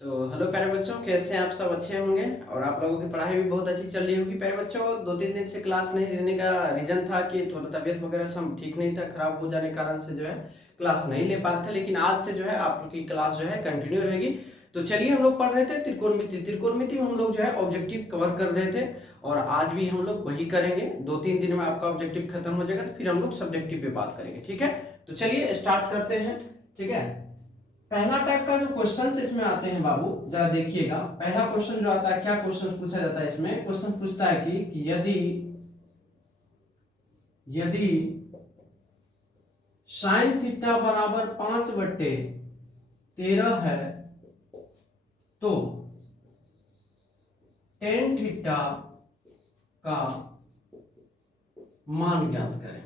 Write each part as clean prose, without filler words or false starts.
तो हेलो प्यारे बच्चों, कैसे हैं आप? सब अच्छे होंगे और आप लोगों की पढ़ाई भी बहुत अच्छी चल रही होगी। प्यारे बच्चों, 2-3 दिन से क्लास नहीं लेने का रीजन था कि थोड़ा तबीयत वगैरह सब ठीक नहीं था, खराब हो जाने के कारण से जो है क्लास नहीं ले पा रहे थे। लेकिन आज से जो है आपकी क्लास जो है कंटिन्यू रहेगी। तो चलिए, हम लोग पढ़ रहे थे त्रिकोणमिति में हम लोग जो है ऑब्जेक्टिव कवर कर रहे थे और आज भी हम लोग वही करेंगे। 2-3 दिन में आपका ऑब्जेक्टिव खत्म हो जाएगा, तो फिर हम लोग सब्जेक्टिव पे बात करेंगे। ठीक है, तो चलिए स्टार्ट करते हैं। ठीक है, पहला टाइप का जो क्वेश्चंस इसमें आते हैं बाबू, जरा देखिएगा। पहला क्वेश्चन जो आता है, क्या क्वेश्चन पूछा जाता है इसमें? क्वेश्चन पूछता है कि यदि यदि साइन थीटा बराबर 5/13 है तो टेन थीटा का मान ज्ञात करें।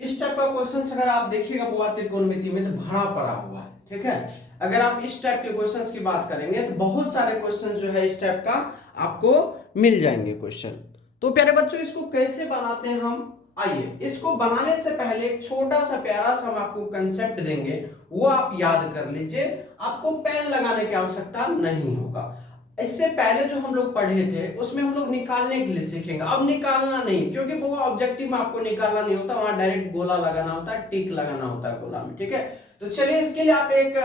इस टाइप का क्वेश्चन अगर आप देखिएगा बहुत त्रिकोणमिति में तो भरा पड़ा हुआ है। ठीक है, अगर आप इस टाइप के क्वेश्चंस की बात करेंगे तो बहुत सारे क्वेश्चन जो है इस टाइप का आपको मिल जाएंगे क्वेश्चन। तो प्यारे बच्चों, इसको कैसे बनाते हैं हम? आइए, इसको बनाने से पहले एक छोटा सा प्यारा सा हम आपको कंसेप्ट देंगे, वो आप याद कर लीजिए। आपको पेन लगाने की आवश्यकता नहीं होगा। इससे पहले जो हम लोग पढ़े थे उसमें हम लोग निकालने के लिए सीखेंगे। अब निकालना नहीं, क्योंकि वो ऑब्जेक्टिव में आपको निकालना नहीं होता, वहां डायरेक्ट गोला लगाना होता है, टिक लगाना होता है गोला में। ठीक है, तो चलिए इसके लिए आप एक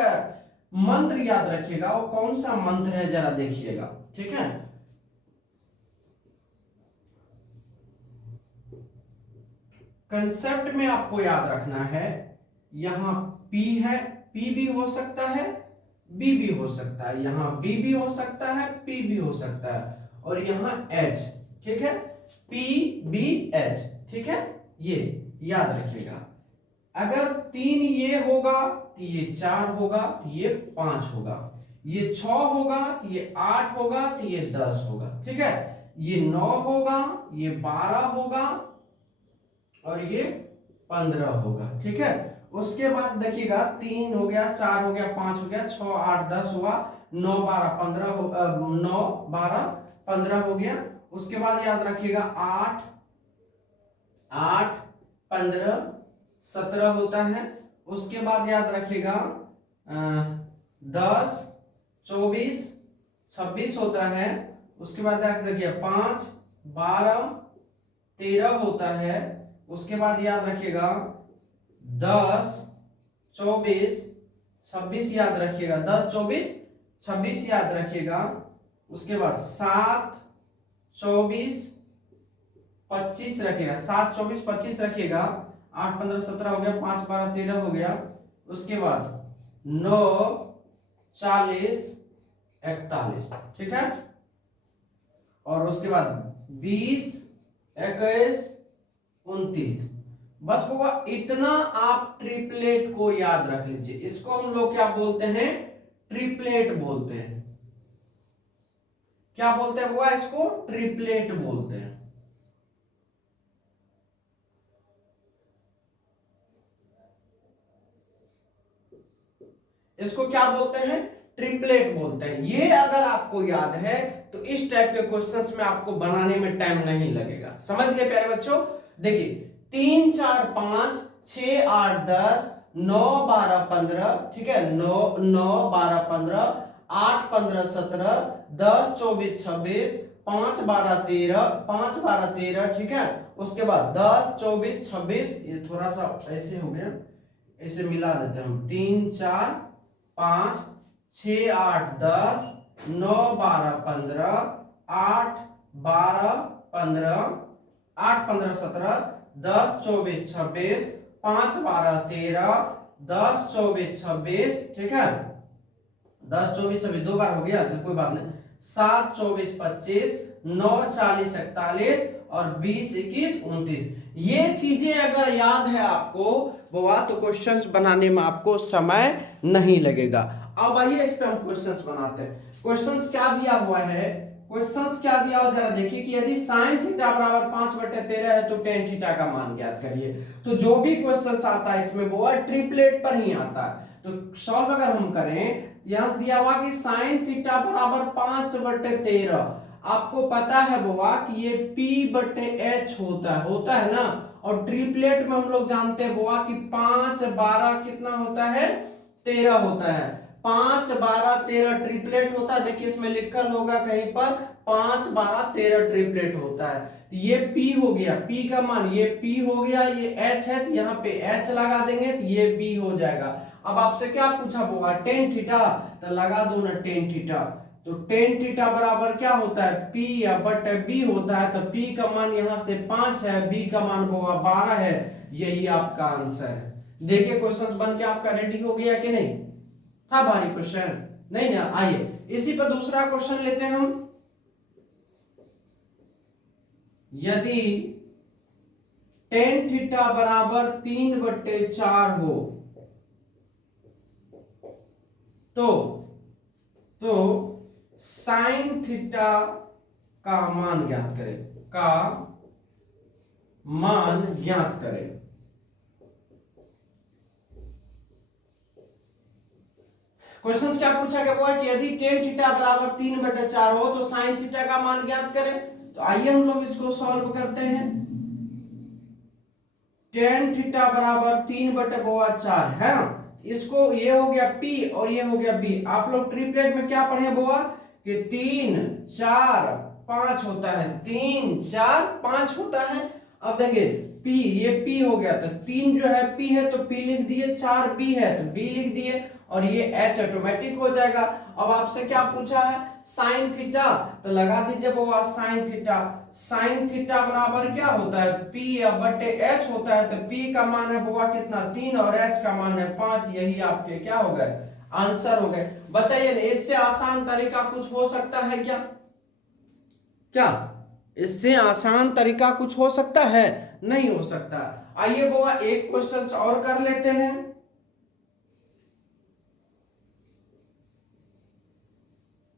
मंत्र याद रखिएगा। वो कौन सा मंत्र है जरा देखिएगा। ठीक है, कंसेप्ट में आपको याद रखना है, यहां P है, P भी हो सकता है, B भी हो सकता है, यहां B भी हो सकता है, P भी हो सकता है, और यहां H। ठीक है, P B H। ठीक है, ये याद रखिएगा। अगर 3 ये होगा तो ये 4 होगा, तो ये 5 होगा, ये 6 होगा तो ये 8 होगा, तो ये 10 होगा। ठीक है, ये 9 होगा, ये 12 होगा और ये 15 होगा। ठीक है, उसके बाद देखिएगा 3 हो गया, 4 हो गया, 5 हो गया, 6 8 10 हुआ, 9 12 15 हो 9 12 15 हो गया। उसके बाद याद रखिएगा 8 8 15 17 होता है। उसके बाद याद रखिएगा 10 24 26 होता है। उसके बाद याद रखिए 5 12 13 होता है। उसके बाद याद रखिएगा 10 24 26 याद रखिएगा, 10 24 26 याद रखिएगा। उसके बाद 7 24 25 रखिएगा, 7 24 25 रखिएगा। 8 15 17 हो गया, 5 12 13 हो गया। उसके बाद 9 40 41। ठीक है, और उसके बाद 20 21 29। बस होगा इतना। आप ट्रिपलेट को याद रख लीजिए। इसको हम लोग क्या बोलते हैं? ट्रिपलेट बोलते हैं। क्या बोलते हैं हुआ? इसको ट्रिपलेट बोलते हैं। इसको क्या बोलते हैं? ट्रिपलेट बोलते हैं। ये अगर आपको याद है तो इस टाइप के क्वेश्चंस में आपको बनाने में टाइम नहीं लगेगा। समझ गए प्यारे बच्चों? देखिए 3 4 5 6 8 10 9 12 15। ठीक है, 9 9 12 15 8 15 17 10 24 26 5 12 13 5 12 13। ठीक है, उसके बाद 10 24 26, ये थोड़ा सा ऐसे हो गया, ऐसे मिला देते हैं हम। 3 4 5 6 8 10 9 12 15 8 12 15 8 15 17 10 24 26 5 12 13 10 24 26। ठीक है, 10 24 26 दो बार हो गया, अच्छा कोई बात नहीं। 7 24 25 9 40 41 और 20 21 29। ये चीजें अगर याद है आपको बाबा तो क्वेश्चंस बनाने में आपको समय नहीं लगेगा। अब आइए इस पे हम क्वेश्चंस बनाते हैं। क्वेश्चंस क्या दिया हुआ है? क्वेश्चंस क्या दिया हुआ जरा देखिए कि यदि sin थीटा बराबर 5/13 है तो tan थीटा का मान ज्ञात करिए। तो जो भी क्वेश्चंस आता है इसमें वो ट्रिपलेट पर ही आता है। तो सॉल्व अगर हम करें, यहां दिया हुआ कि sin थीटा बराबर 5/13। आपको पता है बुआ कि ये P/H होता है ना, और ट्रिपलेट में हम लोग जानते हैं बुआ कि 5 12 कितना होता है, 13 होता है। 5 12 13 ट्रिपलेट होता है। देखिए इसमें लिखल होगा कहीं पर 5 12 13 ट्रिपलेट होता है। ये P हो गया, P का मान ये P हो गया, ये H है तो यहाँ पे H लगा देंगे तो ये B हो जाएगा। अब आपसे क्या पूछा होगा, टेन थीटा, तो लगा दो ना टेन थीटा। तो टेन थीटा बराबर क्या होता है, P या बट B होता है। तो P का मान यहाँ से 5 है, B का मान होगा 12 है। यही आपका आंसर है। देखिए क्वेश्चन बन के आपका रेडी हो गया कि नहीं, था भारी क्वेश्चन नहीं ना। आइए इसी पर दूसरा क्वेश्चन लेते हैं हम। यदि टेन थीटा बराबर 3/4 हो तो साइन थीटा का मान ज्ञात करें, का मान ज्ञात करें। क्वेश्चन क्या पूछा गया हुआ कि यदि टेन थीटा बराबर 3/4 हो तो साइन थीटा का मान ज्ञात करें। तो आइए हम लोग इसको सॉल्व करते हैं। टेन थीटा बराबर 3/4 है, इसको ये हो गया P और ये हो गया B। आप लोग ट्रिपलेट में क्या पढ़े बुआ कि 3 4 5 होता है, 3 4 5 होता है। अब देखिए P, ये P हो गया तो 3 जो है P है तो P लिख दिए, 4 B है तो B लिख दिए और ये H ऑटोमेटिक हो जाएगा। अब आपसे क्या पूछा है, साइन थीटा, तो लगा दीजिए बुआ साइन थीटा। साइन थीटा बराबर क्या होता है, P या बटे H होता है। तो P का मान है बुआ कितना 3 और H का मान है 5। यही आपके क्या हो गए, आंसर हो गए। बताइए इससे आसान तरीका कुछ हो सकता है क्या, क्या इससे आसान तरीका कुछ हो सकता है, नहीं हो सकता। आइए बुआ एक क्वेश्चन और कर लेते हैं।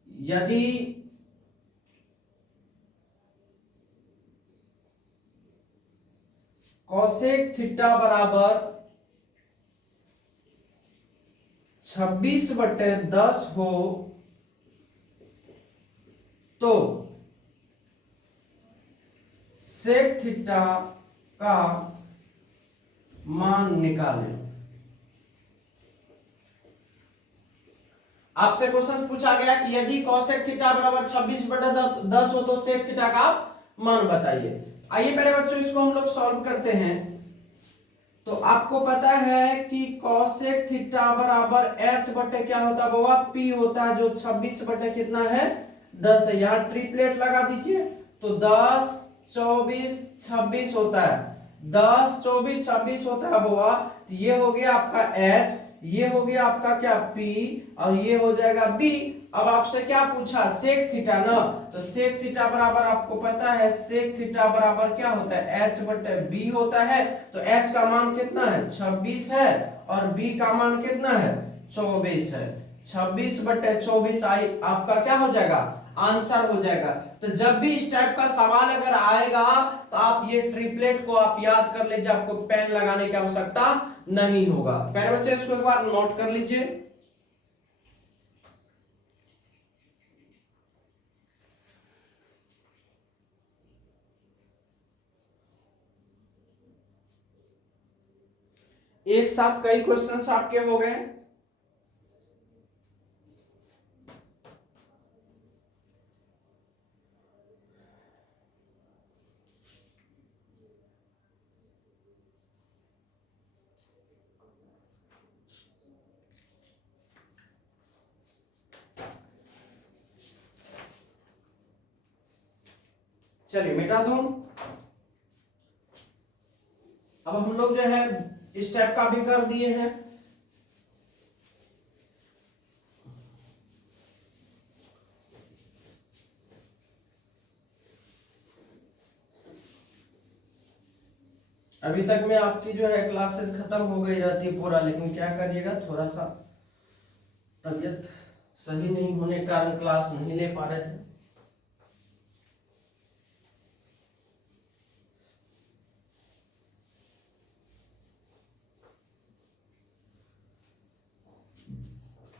यदि कोसेक थीटा बराबर 26/10 हो तो सेक थीटा का मान निकालें। आपसे क्वेश्चन पूछा गया कि यदि कोसेक थीटा बराबर 26/10 हो तो सेक थीटा का मान बताइए। आइए मेरे बच्चों इसको हम लोग सॉल्व करते हैं। तो आपको पता है कि कोसेक थीटा बराबर h बटे क्या होता है बाबा, P होता है, जो 26 बटे कितना है 10 है। यहाँ ट्रिपलेट लगा दीजिए तो 10 24 26 होता है, 10 24 26 होता है बाबा। तो ये हो गया आपका h, ये हो गया आपका क्या P और ये हो जाएगा B। अब आपसे क्या पूछा, सेक थीटा ना, तो सेक थीटा बराबर आपको पता है सेक थीटा बराबर क्या होता है h बटे B होता है। तो h का मान कितना है 26 है और B का मान कितना है 24 है। 26/24 आई आपका क्या हो जाएगा, आंसर हो जाएगा। तो जब भी इस टाइप का सवाल अगर आएगा तो आप ये ट्रिपलेट को आप याद कर लीजिए, आपको पेन लगाने की आवश्यकता नहीं होगा। प्यारे बच्चे इसको एक बार नोट कर लीजिए। एक साथ कई क्वेश्चंस आपके हो गए। चलिए मिटा दो। अब हम लोग जो है इस टाइप का भी कर दिए हैं। अभी तक में आपकी जो है क्लासेस खत्म हो गई रहती है पूरा, लेकिन क्या करिएगा थोड़ा सा तबीयत सही नहीं होने के कारण क्लास नहीं ले पा रहे थे।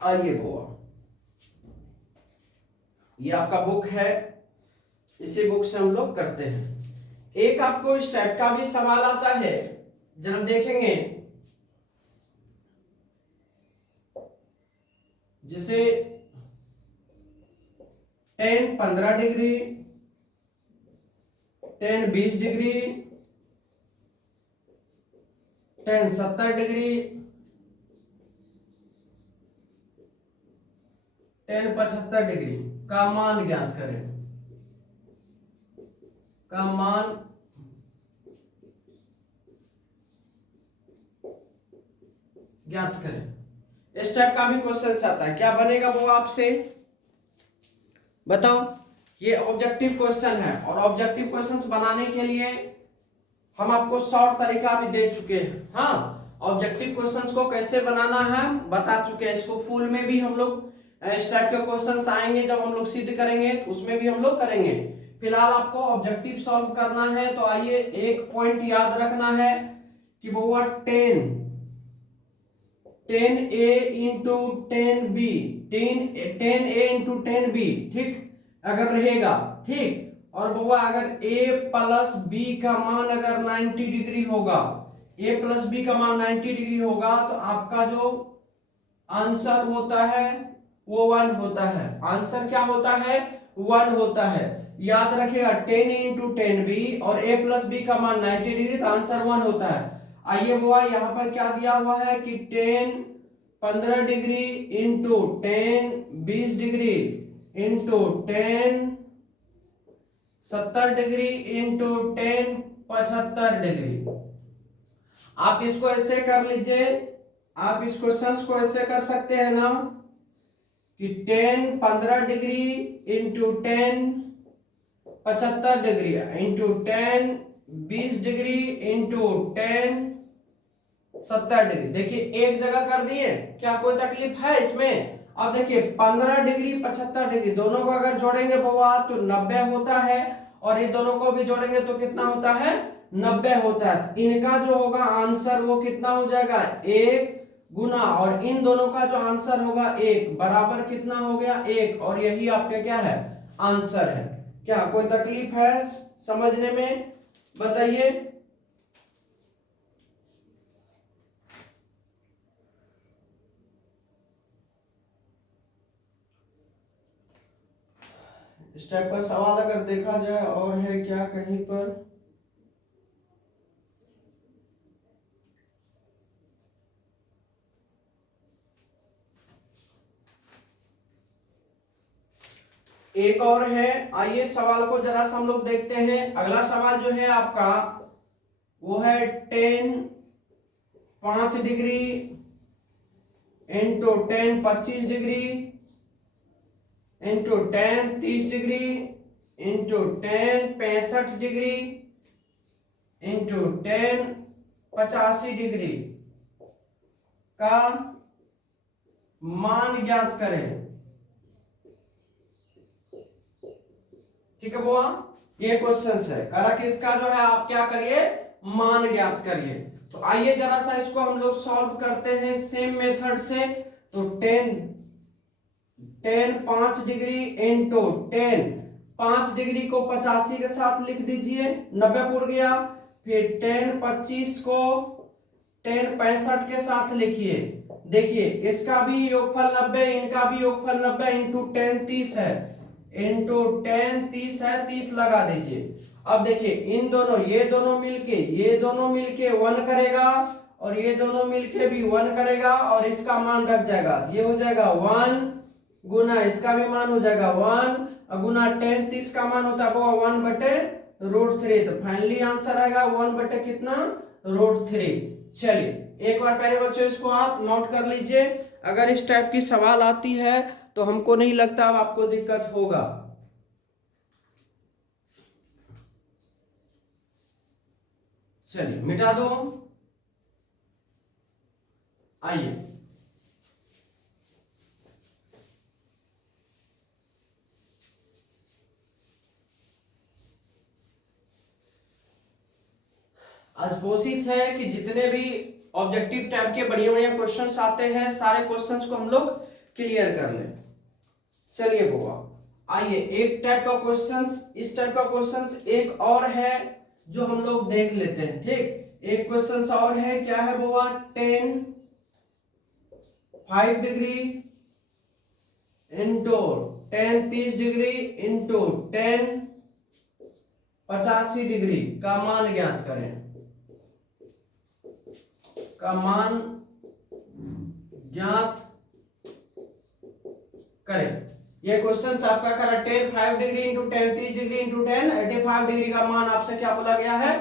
आइए बुआ, ये आपका बुक है, इसी बुक से हम लोग करते हैं। एक आपको इस टाइप का भी सवाल आता है, जरा देखेंगे, जैसे tan 15 degree, tan 20 degree, tan 70 degree, tan 75 degree का मान ज्ञात करें, का मान ज्ञात करें। इस टाइप का भी क्वेश्चन आता है, क्या बनेगा वो आपसे बताओ। ये ऑब्जेक्टिव क्वेश्चन है, और ऑब्जेक्टिव क्वेश्चंस बनाने के लिए हम आपको शॉर्ट तरीका भी दे चुके हैं। हाँ, ऑब्जेक्टिव क्वेश्चंस को कैसे बनाना है बता चुके हैं। इसको फुल में भी हम लोग इस टाइप के क्वेश्चंस आएंगे, जब हम लोग सिद्ध करेंगे उसमें भी हम लोग करेंगे। फिलहाल आपको ऑब्जेक्टिव सॉल्व करना है, तो आइए एक पॉइंट याद रखना है कि वो 10a into 10b, 10a into 10b, ठीक अगर रहेगा, ठीक, और वो अगर a प्लस b का मान अगर 90 डिग्री होगा, a प्लस b का मान 90 डिग्री होगा, तो आपका जो आंसर होता है वो 1 होता है। आंसर क्या होता है? 1 होता है। याद रखिएगा 10 इंटू 10b और a प्लस b का मान 90 डिग्री, तो आंसर 1 होता है। आइए वो यहाँ पर क्या दिया हुआ है कि 10 15 degree into 10 20 degree into 10 70 degree into 10 75 degree. आप इसको ऐसे कर लीजिए, आप इस क्वेश्चन को ऐसे कर सकते हैं ना कि 10 15 degree into 10 75 degree into 10 20 degree into 10 70 degree. देखिए एक जगह कर दिए, क्या कोई तकलीफ है इसमें? अब देखिए 15 डिग्री 75 डिग्री दोनों को अगर जोड़ेंगे बउआ तो 90 होता है, और ये दोनों को भी जोड़ेंगे तो कितना होता है? 90 होता है। इनका जो होगा आंसर वो कितना हो जाएगा? 1 गुना, और इन दोनों का जो आंसर होगा 1 बराबर कितना हो गया? 1, और यही आपका क्या है? आंसर है। क्या कोई तकलीफ है समझने में? बताइए। इस टाइप का सवाल अगर देखा जाए और है क्या कहीं पर? एक और है, आइए सवाल को जरा सा हम लोग देखते हैं। अगला सवाल जो है आपका वो है 10 5 degree into 10 25 degree into 10 30 degree into 10 65 degree into 10 85 degree का मान ज्ञात करें। ठीक है बुआ, ये क्वेश्चन है, करा कि इसका जो है आप क्या करिए? मान ज्ञात करिए। तो आइए जरा सा इसको हम लोग सॉल्व करते हैं सेम मेथड से। तो 10 5 डिग्री इंटू 10 5 डिग्री को 85 के साथ लिख दीजिए, 90 पुर गया। फिर 10 25 को 10 65 के साथ लिखिए। देखिए इसका भी योगफल 90, इनका भी योगफल 90 इंटू 10 30 है, इंटू 10 30 है, 30 लगा दीजिए। अब देखिए इन दोनों, ये दोनों मिलके 1 करेगा, और ये दोनों मिलके भी 1 करेगा, और इसका मान रख जाएगा, ये हो जाएगा 1 गुना इसका भी मान हो जाएगा 1 गुना 10 30 का मान होता है 1/√3। तो फाइनली आंसर आएगा 1 कितना? √3। चलिए एक बार पहले बच्चों इसको आप नोट कर लीजिए। अगर इस टाइप की सवाल आती है तो हमको नहीं लगता अब आपको दिक्कत होगा। चलिए मिटा दो। आइए आज कोशिश है कि जितने भी ऑब्जेक्टिव टाइप के बढ़िया बढ़िया क्वेश्चंस आते हैं सारे क्वेश्चंस को हम लोग क्लियर कर लें। चलिए बुआ, आइए एक टाइप का क्वेश्चंस, इस टाइप का क्वेश्चंस एक और है, जो हम लोग देख लेते हैं। ठीक, एक क्वेश्चन और है, क्या है बुआ, 10 5 degree into 10 30 degree into 10 85 degree का मान ज्ञात करें, का मान ज्ञात करें। ये क्वेश्चन आपका करा 10 5 degree into 10 30 degree into 10 85 degree का मान आपसे क्या बोला गया है,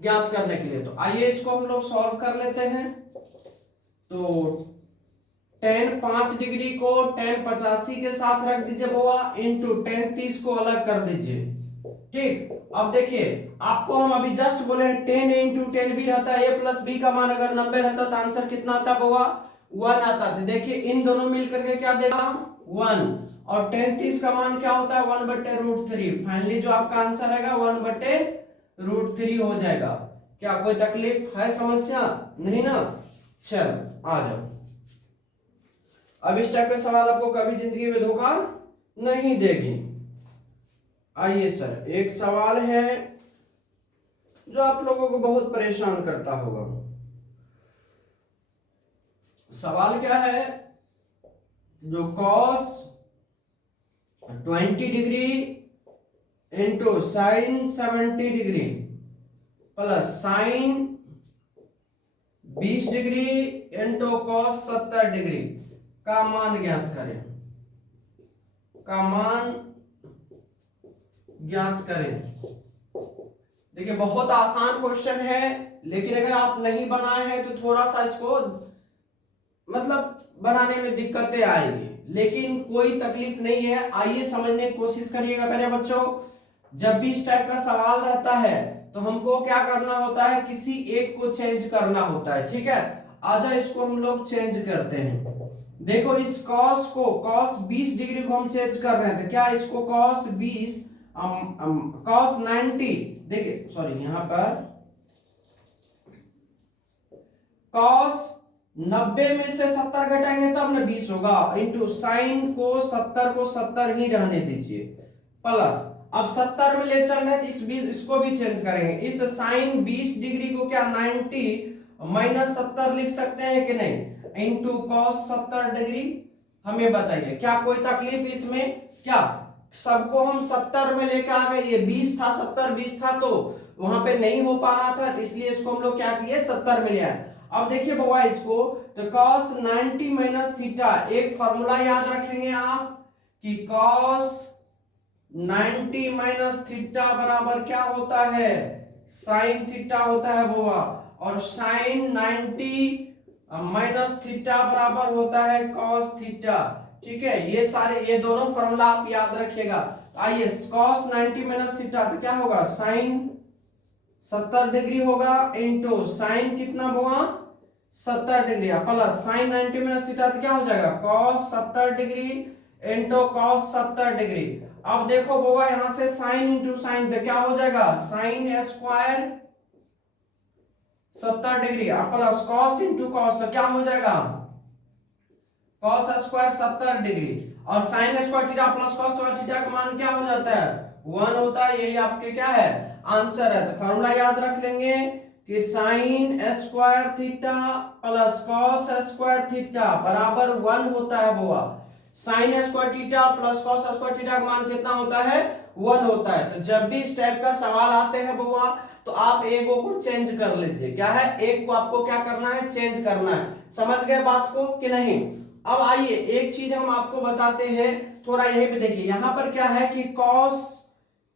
ज्ञात करने के लिए। तो आइए इसको हम लोग सॉल्व कर लेते हैं। तो 10 5 डिग्री को 10 85 के साथ रख दीजिए बुआ, इंटू 10 30 को अलग कर दीजिए। ठीक, अब देखिए आपको हम अभी जस्ट बोले हैं 10 इंटू 10 भी रहता है, a प्लस बी का मान अगर 90 रहता तो आंसर कितना आता बुआ, 1 आता था। देखिए इन दोनों मिलकर के क्या देगा, 1, और 10 30 का मान क्या होता है, 1/√3। फाइनली जो आपका आंसर आएगा 1/√3 हो जाएगा। क्या कोई तकलीफ है, समस्या नहीं ना? चल आ जाओ। अब इस टाइप के सवाल आपको कभी जिंदगी में धोखा नहीं देगी। आइए सर, एक सवाल है जो आप लोगों को बहुत परेशान करता होगा। सवाल क्या है, जो cos 20 degree into sine 70 degree plus sign 20 degree into cos 70 degree का मान ज्ञात करें, का मान ज्ञात करें। देखिए बहुत आसान क्वेश्चन है, लेकिन अगर आप नहीं बनाए हैं तो थोड़ा सा इसको मतलब बनाने में दिक्कतें आएंगी, लेकिन कोई तकलीफ नहीं है। आइए समझने की कोशिश करिएगा। पहले बच्चों, जब भी इस टाइप का सवाल रहता है तो हमको क्या करना होता है, किसी एक को चेंज करना होता है। ठीक है, आजा इसको हम लोग चेंज करते हैं। देखो इस cos को, cos 20 डिग्री को हम चेंज कर रहे हैं, तो क्या इसको cos 20 cos 90, देखिए सॉरी यहाँ पर cos 90 में से 70 घटाएंगे तब ना 20 होगा, इंटू साइन को 70 को 70 ही रहने दीजिए, प्लस अब 70 में ले चल रहे हैं तो इस 20 इसको भी चेंज करेंगे। इस साइन 20 डिग्री को क्या 90 माइनस 70 लिख सकते हैं कि नहीं, इंटू cos 70 डिग्री। हमें बताइए क्या कोई तकलीफ इसमें, क्या सबको हम 70 में लेकर आ गए, ये 20 था 70 20 था तो वहां पे नहीं हो पा रहा था, तो इसलिए इसको हम लोग क्या किए 70 में ले आए। अब देखिए बउआ इसको, तो cos 90 माइनस थीटा, एक फॉर्मूला याद रखेंगे आप कि cos 90 माइनस थीटा बराबर क्या होता है, साइन थीटा होता है बुआ, और साइन 90 माइनस थीटा बराबर होता है cos थीटा। ठीक है, ये सारे ये दोनों फॉर्मूला आप याद रखिएगा। तो आइए cos 90 माइनस थीटा तो क्या होगा, साइन 70 डिग्री होगा, इंटू साइन कितना बुआ 70 degree, plus sign 90 minus theta तो क्या हो जाएगा cos 70 degree into cos 70 degree. अब देखो बुआ यहां से साइन इंटू साइन तो क्या हो जाएगा, sine square 70 degree plus cos into cos तो क्या हो जाएगा cos स्क्वायर 70 डिग्री, और sine square theta plus cos square theta का मान क्या हो जाता है 1 होता है। यही आपके क्या है आंसर है। तो फॉर्मूला याद रख लेंगे कि sine square theta plus cos square theta बराबर 1 होता है बुआ। Sine square theta plus cos square theta का मान कितना होता है 1 होता है। तो जब भी इस टाइप का सवाल आते हैं बुआ तो आप एक को चेंज कर लीजिए। क्या है, एक को आपको क्या करना है, चेंज करना है। समझ गए बात को कि नहीं? अब आइए एक चीज हम आपको बताते हैं, थोड़ा यहीं पे देखिए, यहां पर क्या है कि cos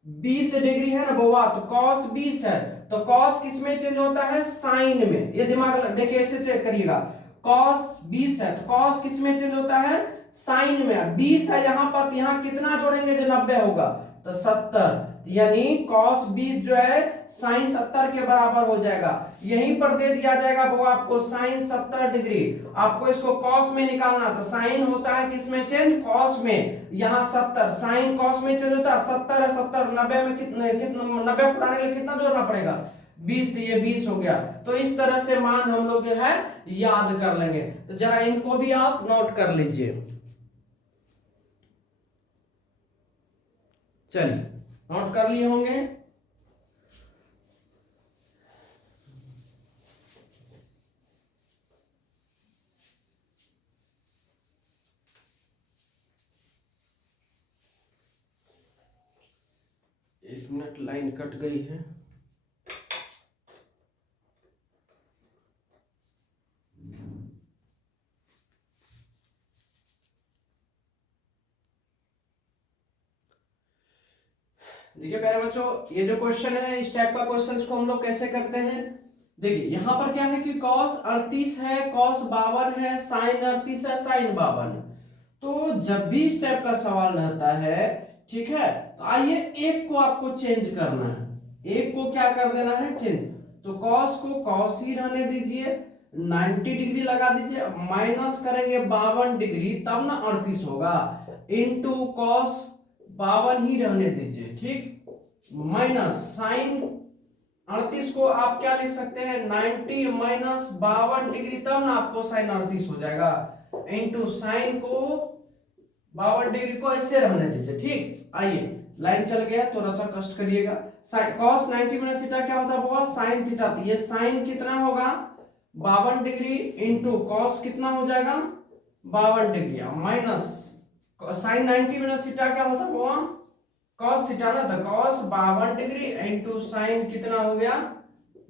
20 डिग्री है ना बुआ, तो cos 20 है, तो cos किस में चेंज होता है, साइन में। ये दिमाग देखिए ऐसे चेक करिएगा, cos 20 है तो cos किस में चेंज होता है, साइन में। 20 है यहाँ पर, यहाँ कितना जोड़ेंगे जो 90 होगा, तो 70, यानी cos 20 जो है साइन 70 के बराबर हो जाएगा। यहीं पर दे दिया जाएगा वो आपको साइन 70 डिग्री, आपको इसको cos में निकालना, तो साइन होता है किसमें चेंज, cos में। यहाँ 70 साइन cos में चेंज होता है, 70 है 70, 90 में कितने 90 पुराने के लिए कितना जोड़ना पड़ेगा 20, तो ये 20 हो गया। तो इस तरह से मान हम लोग जो है याद कर लेंगे। तो जरा इनको भी आप नोट कर लीजिए। चलिए नोट कर लिए होंगे। मिनट, लाइन कट गई है। देखिए प्यारे बच्चों, ये जो क्वेश्चन है इस टाइप का क्वेश्चन को हम लोग कैसे करते हैं। देखिए यहाँ पर क्या है कि cos 38 है, cos 52 है, sin 38 है, sin 52। तो जब भी इस टाइप का सवाल रहता है, ठीक है, तो आइए एक को आपको चेंज करना है, एक को क्या कर देना है, चेंज। तो cos को cos ही रहने दीजिए, 90 डिग्री लगा दीजिए, माइनस करेंगे 52 डिग्री, तब ना 38 होगा, इनटू cos 52 ही रहने दीजिए, ठीक, माइनस साइन 38 को आप क्या लिख सकते हैं, 90 माइनस 52 डिग्री, तब ना आपको साइन 38 हो जाएगा, इनटू साइन को 52 डिग्री को ऐसे रहने दीजिए, ठीक। आइए लाइन चल गया, थोड़ा सा कष्ट करिएगा। cos 90 माइनस थीटा क्या होता है, साइन थीटा, तो ये साइन कितना होगा, 52 डिग्री, इंटू cos कितना हो जाएगा, 52 degree, minus sine 90 minus theta क्या होता है, cos थीटा ना, तो cos 52 डिग्री इंटू साइन कितना हो गया,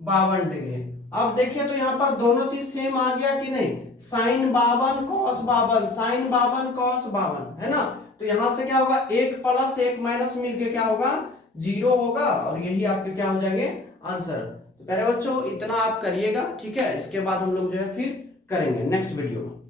52 डिग्री। अब देखिए तो यहाँ पर दोनों चीज सेम आ गया कि नहीं, साइन 52 cos 52, साइन 52 cos 52, है ना। तो यहां से क्या होगा, एक प्लस एक माइनस मिलके क्या होगा, 0 होगा, और यही आपके क्या हो जाएंगे आंसर। तो प्यारे बच्चों इतना आप करिएगा, ठीक है, इसके बाद हम लोग जो है फिर करेंगे नेक्स्ट वीडियो में।